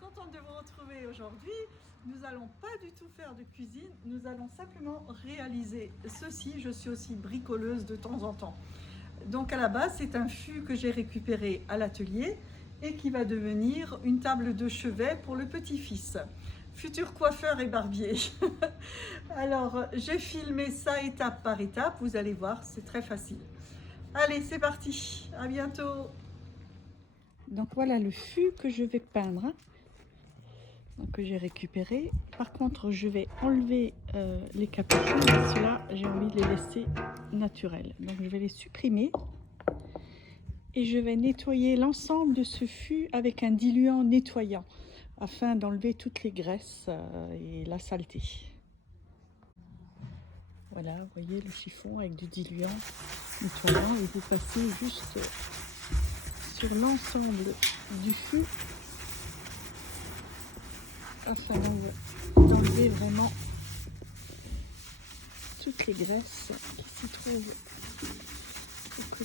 Contente de vous retrouver aujourd'hui. Nous n'allons pas du tout faire de cuisine, nous allons simplement réaliser ceci. Je suis aussi bricoleuse de temps en temps. Donc à la base, c'est un fût que j'ai récupéré à l'atelier et qui va devenir une table de chevet pour le petit-fils, futur coiffeur et barbier. Alors, j'ai filmé ça étape par étape, vous allez voir, c'est très facile. Allez, c'est parti, à bientôt. Donc voilà le fût que je vais peindre, donc que j'ai récupéré. Par contre, je vais enlever les capuchons, ceux-là, j'ai envie de les laisser naturels. Donc je vais les supprimer et je vais nettoyer l'ensemble de ce fût avec un diluant nettoyant afin d'enlever toutes les graisses et la saleté. Voilà, vous voyez le chiffon avec du diluant nettoyant et vous passez juste sur l'ensemble du fût afin d'enlever vraiment toutes les graisses qui s'y trouvent pour que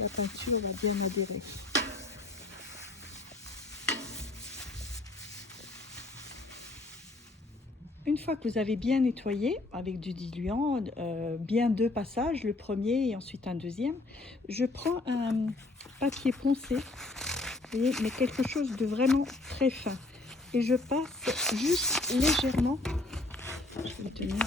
la peinture va bien adhérer. Une fois que vous avez bien nettoyé avec du diluant, bien 2 passages, le premier et ensuite un deuxième, je prends un papier poncé, vous voyez, mais quelque chose de vraiment très fin. Et je passe juste légèrement, je vais le tenir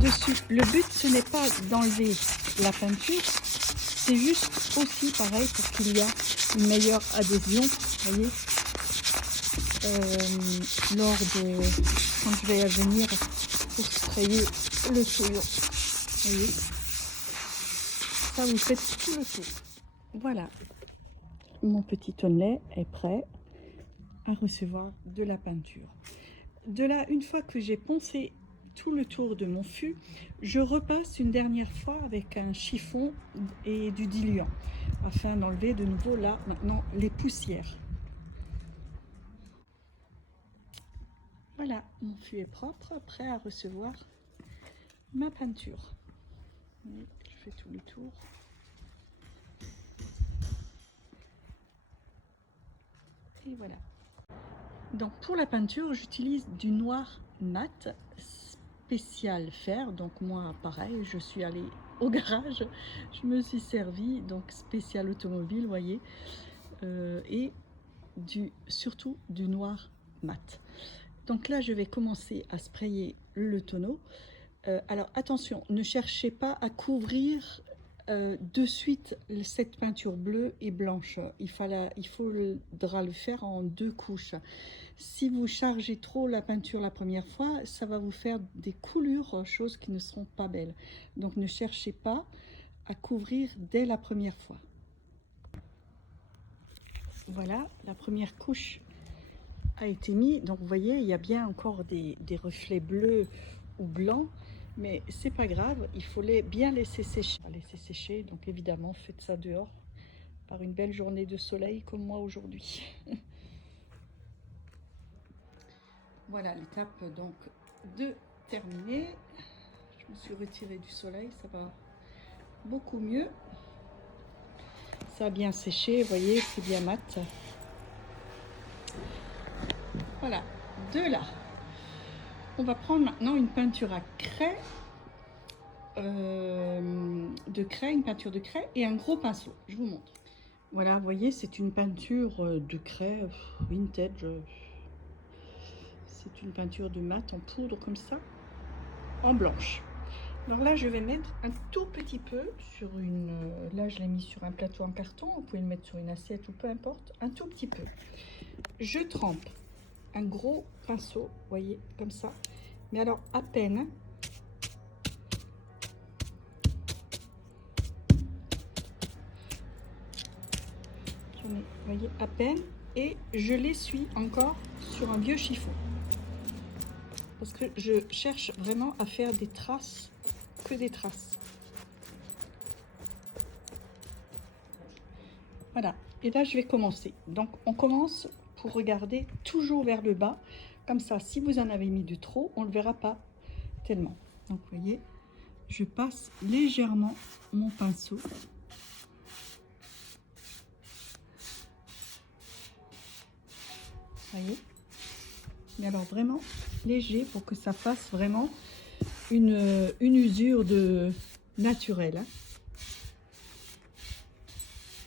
dessus. Le but, ce n'est pas d'enlever la peinture, c'est juste aussi pareil pour qu'il y ait une meilleure adhésion, vous voyez, lors de quand je vais venir pour sprayer le touillon. Vous voyez, ça vous faites tout le tour. Voilà, mon petit tonnelet est prêt à recevoir de la peinture. De là, une fois que j'ai poncé tout le tour de mon fût, je repasse une dernière fois avec un chiffon et du diluant afin d'enlever de nouveau là maintenant les poussières. Voilà, mon fût est propre, prêt à recevoir ma peinture. Je fais tout le tour. Et voilà. Donc pour la peinture, j'utilise du noir mat spécial fer. Donc moi, pareil, je suis allée au garage, je me suis servi donc spécial automobile, vous voyez, et surtout du noir mat. Donc là, je vais commencer à sprayer le tonneau. Alors attention, ne cherchez pas à couvrir de suite cette peinture bleue et blanche. Il faudra le faire en 2 couches. Si vous chargez trop la peinture la première fois, ça va vous faire des coulures, choses qui ne seront pas belles. Donc ne cherchez pas à couvrir dès la première fois. Voilà, la première couche a été mise. Donc vous voyez, il y a bien encore des reflets bleus ou blancs, mais c'est pas grave, il faut bien laisser sécher. Donc évidemment, faites ça dehors par une belle journée de soleil comme moi aujourd'hui. Voilà l'étape donc de terminer. Je me suis retirée du soleil, ça va beaucoup mieux. Ça a bien séché, vous voyez, c'est bien mat. Voilà, de là, on va prendre maintenant une peinture à craie, une peinture de craie et un gros pinceau. Je vous montre. Voilà, vous voyez, c'est une peinture de craie vintage. C'est une peinture de mat en poudre comme ça, en blanche. Alors là, je vais mettre un tout petit peu sur une... Là, je l'ai mis sur un plateau en carton. Vous pouvez le mettre sur une assiette ou peu importe. Un tout petit peu. Je trempe un gros pinceau, vous voyez, comme ça. Mais alors, à peine. Vous voyez, à peine. Et je l'essuie encore sur un vieux chiffon. Parce que je cherche vraiment à faire des traces, que des traces. Voilà, et là je vais commencer. Donc on commence pour regarder toujours vers le bas. Comme ça, si vous en avez mis de trop, on ne le verra pas tellement. Donc vous voyez, je passe légèrement mon pinceau. voyez. Mais alors vraiment léger pour que ça fasse vraiment une usure naturelle. Hein.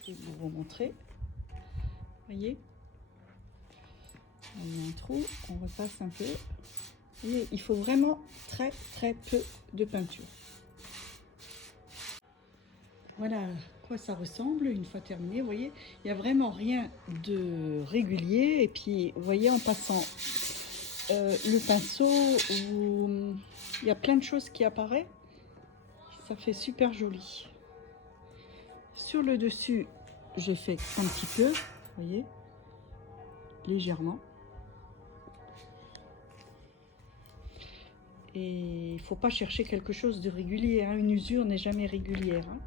Je vais vous montrer. Voyez, on met un trou, on repasse un peu. Voyez, il faut vraiment très peu de peinture. Voilà à quoi ça ressemble une fois terminé. Vous voyez, il n'y a vraiment rien de régulier. Et puis, vous voyez, en passant le pinceau, il y a plein de choses qui apparaissent. Ça fait super joli. Sur le dessus, j'ai fait un petit peu, vous voyez, légèrement. Et il ne faut pas chercher quelque chose de régulier, hein. Une usure n'est jamais régulière. Hein.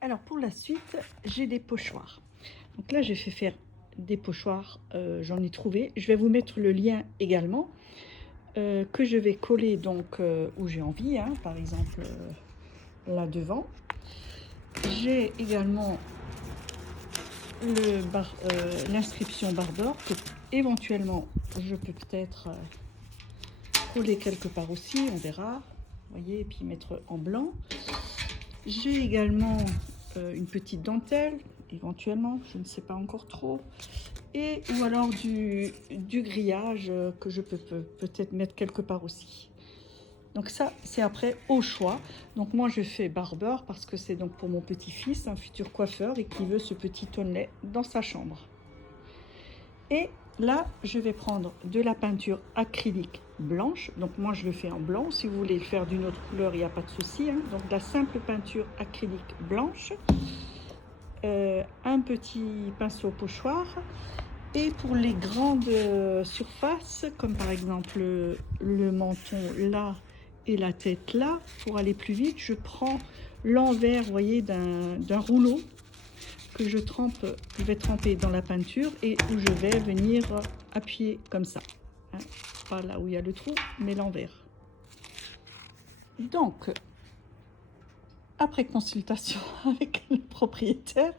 Alors pour la suite, j'ai des pochoirs. Donc là, j'ai fait faire des pochoirs, j'en ai trouvé. Je vais vous mettre le lien également, que je vais coller donc où j'ai envie, hein, par exemple là devant. J'ai également l'inscription Barber que éventuellement je peux peut-être coller quelque part aussi, on verra. Vous voyez, et puis mettre en blanc. J'ai également une petite dentelle, éventuellement, je ne sais pas encore trop. Et ou alors du grillage que je peux peut-être mettre quelque part aussi. Donc ça, c'est après au choix. Donc moi, je fais Barber parce que c'est donc pour mon petit-fils, un futur coiffeur, et qui veut ce petit tonnelet dans sa chambre. Et là, je vais prendre de la peinture acrylique blanche. Donc moi, je le fais en blanc. Si vous voulez le faire d'une autre couleur, il n'y a pas de souci. Hein. Donc de la simple peinture acrylique blanche. Un petit pinceau pochoir. Et pour les grandes surfaces, comme par exemple le menton là et la tête là, pour aller plus vite, je prends l'envers, vous voyez, d'un rouleau que je vais tremper dans la peinture et où je vais venir appuyer comme ça. Hein, pas là où il y a le trou, mais l'envers. Donc, après consultation avec le propriétaire,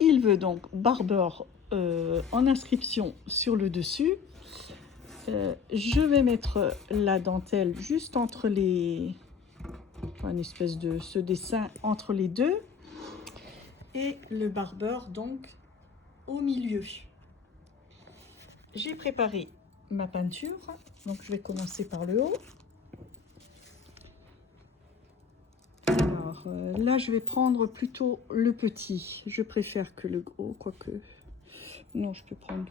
il veut donc Barber en inscription sur le dessus. Je vais mettre la dentelle juste entre les... une espèce de ce dessin entre les deux. Et le Barber donc au milieu. J'ai préparé ma peinture. Donc je vais commencer par le haut. Alors là, je vais prendre plutôt le petit. Je préfère que le gros, quoique... Non, je peux prendre...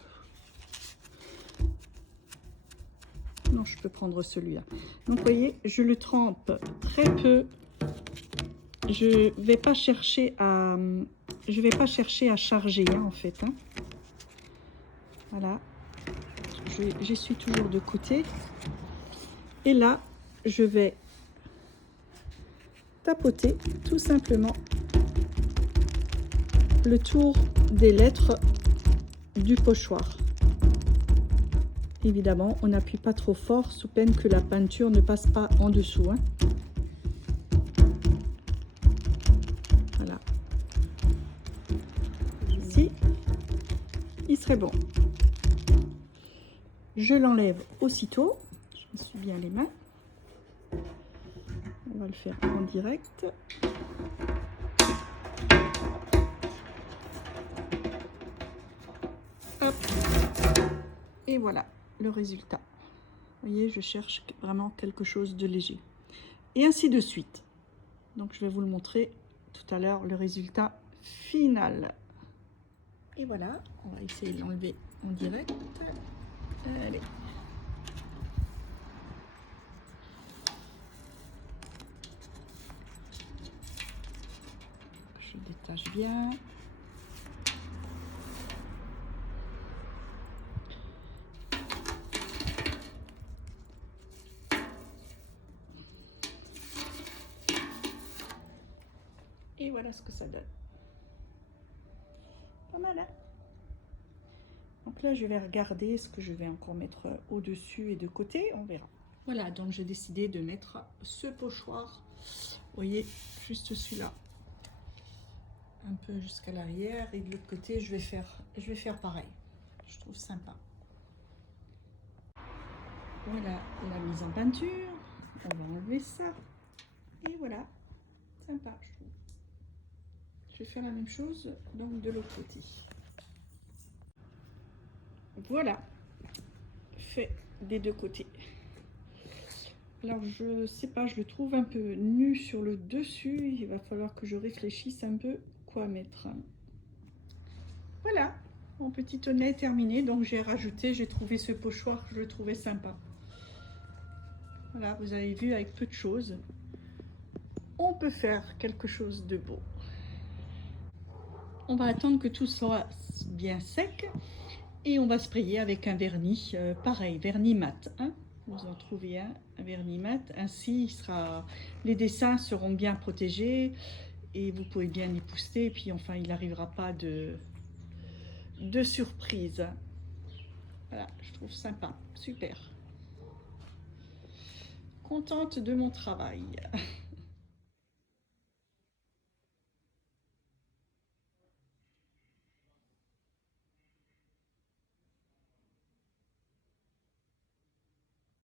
Non, je peux prendre celui-là. Donc, vous voyez, je le trempe très peu. Je vais pas chercher à charger, hein, en fait. Hein. Voilà. J'essuie toujours de côté. Et là, je vais tapoter tout simplement le tour des lettres du pochoir. Évidemment, on n'appuie pas trop fort sous peine que la peinture ne passe pas en dessous. Hein. Voilà. Ici, il serait bon. Je l'enlève aussitôt. Je me suis bien les mains. On va le faire en direct. Hop. Et voilà le résultat. Vous voyez, je cherche vraiment quelque chose de léger. Et ainsi de suite. Donc je vais vous le montrer tout à l'heure, le résultat final. Et voilà, on va essayer de l'enlever en direct. Allez. Je détache bien. Et voilà ce que ça donne. Pas mal, hein? Donc là, je vais regarder ce que je vais encore mettre au-dessus et de côté. On verra. Voilà, donc j'ai décidé de mettre ce pochoir. Vous voyez, juste celui-là. Un peu jusqu'à l'arrière. Et de l'autre côté, je vais faire pareil. Je trouve sympa. Voilà la mise en peinture. On va enlever ça. Et voilà, sympa, je trouve. Je vais faire la même chose donc de l'autre côté. Voilà, fait des deux côtés. Alors je sais pas, je le trouve un peu nu sur le dessus. Il va falloir que je réfléchisse un peu quoi mettre. Voilà, mon petit tonnet est terminé. Donc j'ai rajouté, j'ai trouvé ce pochoir, je le trouvais sympa. Voilà, vous avez vu, avec peu de choses, on peut faire quelque chose de beau. On va attendre que tout soit bien sec et on va sprayer avec un vernis, pareil, vernis mat. Hein. Vous en trouvez un vernis mat, ainsi les dessins seront bien protégés et vous pouvez bien y pousser. Et puis enfin, il n'arrivera pas de surprise. Voilà, je trouve sympa, super. Contente de mon travail.